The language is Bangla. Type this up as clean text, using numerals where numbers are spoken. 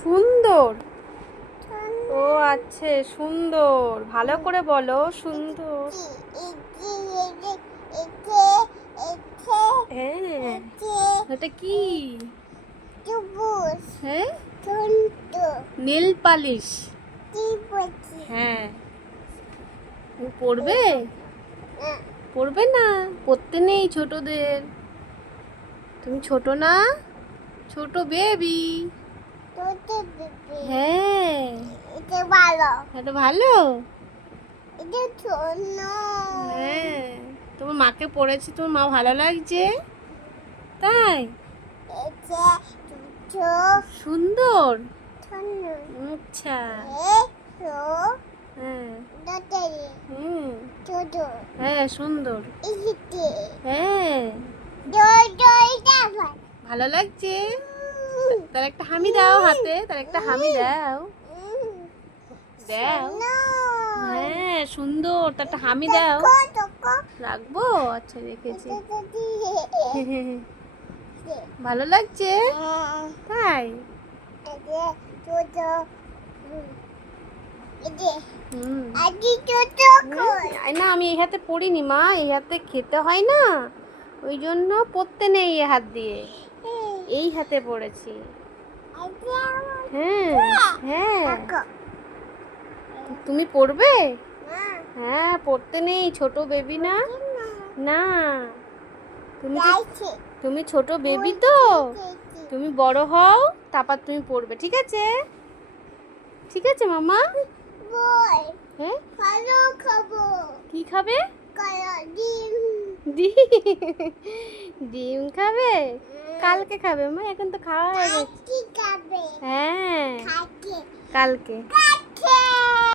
সুন্দর। ও আচ্ছা, সুন্দর, ভালো করে বলো। সুন্দর। হ্যাঁ, এটা কি? হ্যাঁ, নীল পালিশ। হ্যাঁ, পড়বে? পড়বে না, পড়তে নেই ছোটদের। তুমি ছোট না, ছোট বেবি। হ্যাঁ, এটা ভালো। হ্যাঁ, তোমার মাকে পড়েছি, তোমার মা ভালো লাগছে তাই? সুন্দর। আচ্ছা। হ্যাঁ, হ্যাঁ, সুন্দর। হ্যাঁ, ভালো লাগছে। তার একটা হামি দাও হাতে, তার একটা হামি দাও। দাও। হ্যাঁ, সুন্দর, তার একটা হামি দাও। রাখবো? আচ্ছা, রেখেছি। ভালো লাগছে তাই? না, আমি এই হাতে পড়িনি মা, এই হাতে খেতে হয় না, ওই জন্য পড়তে নেই এই হাত দিয়ে, এই হাতে পড়েছি। হ্যাঁ, হ্যাঁ, তুমি পড়বে? হ্যাঁ, পড়তে নেই, ছোট বেবি না। না, তুমি ছোট বেবি তো, তুমি বড় হও, তারপর তুমি পড়বে, ঠিক আছে? ঠিক আছে মামা। হ্যাঁ, কি খাবে? ডিম খাবে? কালকে খাবে মা, এখন তো খাওয়া হয়ে গেছে। হ্যাঁ, কালকে।